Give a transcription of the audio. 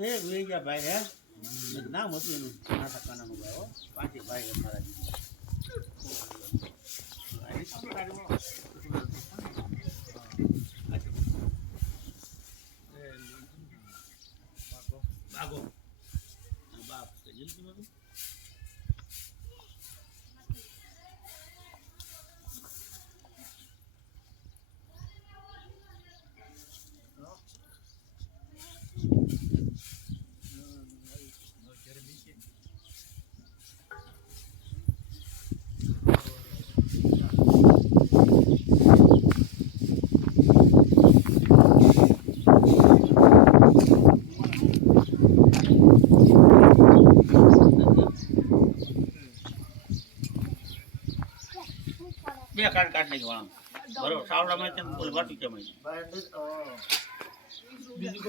એક વેગ્યા ભાઈ હે નામ હતું એનું નાના કાનાનું ભાઈ હો પાંચે ભાઈ અમારા બાગો બાપ જિંદગીમાં બે કાર્ડ નાખી વાળા બરોબર સાવડામાં તેમ બોલ વાટું કેમ બીજું